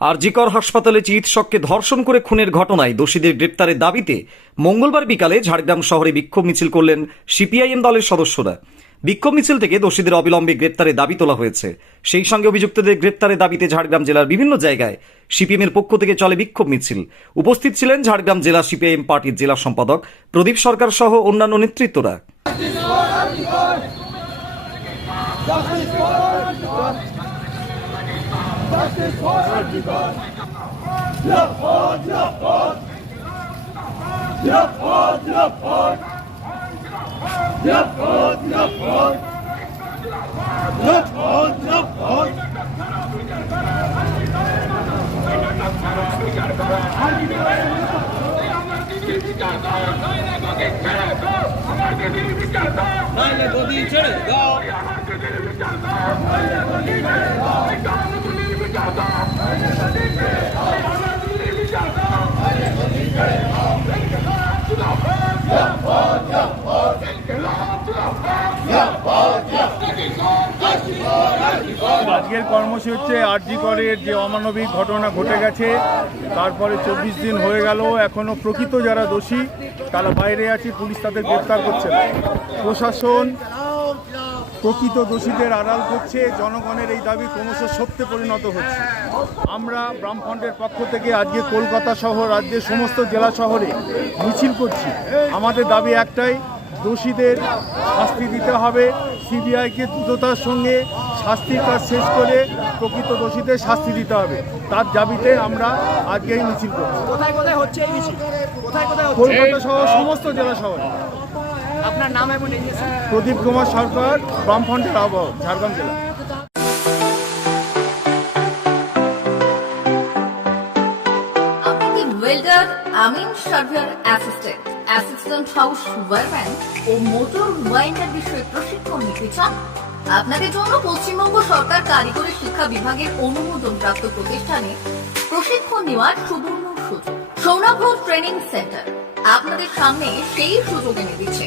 আরজিকর হাসপাতালে চিকিৎসককে ধর্ষণ করে খুনের ঘটনায় দোষীদের গ্রেপ্তারের দাবিতে মঙ্গলবার বিকালে ঝাড়গ্রাম শহরে বিক্ষোভ মিছিল করলেন সিপিআইএম দলের সদস্যরা। বিক্ষোভ মিছিল থেকে দোষীদের অবিলম্বে গ্রেপ্তারের দাবি তোলা হয়েছে। সেই সঙ্গে অভিযুক্তদের গ্রেপ্তারের দাবিতে ঝাড়গ্রাম জেলার বিভিন্ন জায়গায় সিপিএমের পক্ষ থেকে চলে বিক্ষোভ মিছিল। উপস্থিত ছিলেন ঝাড়গ্রাম জেলা সিপিআইএম পার্টির জেলা সম্পাদক প্রদীপ সরকার সহ অন্যান্য নেতৃত্বরা। নাইলে গদি ছেড়ে দাও আজকের কর্মসূচি হচ্ছে আরজি করের যে অমানবিক ঘটনা ঘটে গেছে, তারপরে চব্বিশ দিন হয়ে গেল এখনও প্রকৃত যারা দোষী, তারা বাইরে আছে, পুলিশ তাদের গ্রেপ্তার করছে প্রশাসন প্রকৃত দোষীদের আড়াল করছে জনগণের এই দাবি ক্রমশ সত্যে পরিণত হচ্ছে। আমরা বামফ্রন্টের পক্ষ থেকে আজকে কলকাতা সহ রাজ্যের সমস্ত জেলা শহরে মিছিল করছি। আমাদের দাবি একটাই দোষীদের শাস্তি দিতে হবে। সিবিআইকে দ্রুততার সঙ্গে শাস্তির কাজ শেষ করে প্রকৃত দোষীদের শাস্তি দিতে হবে। তার দাবিতে আমরা আজকে এই মিছিল করছি। কলকাতা সহ সমস্ত জেলা শহরে। আপনার নাম এবং প্রদীপ কুমার সরকার বামফ্রন্টের আবহাওয়া ঝাড়গ্রাম জেলা। ওয়েল্ডার আমিন surveyor assistant assistant house wireman ও মোটর ওয়াইন্ডার বিষয়ে প্রশিক্ষণ নিতে চান? আপনাদের জন্য পশ্চিমবঙ্গ সরকার কারিগরি শিক্ষা বিভাগের অনুমোদন প্রাপ্ত প্রতিষ্ঠানে প্রশিক্ষণ নেওয়ার সুবর্ণ সুযোগ। সৌনাভ ট্রেনিং সেন্টার আপনাদের সামনে সেই সুযোগ এনে দিচ্ছে।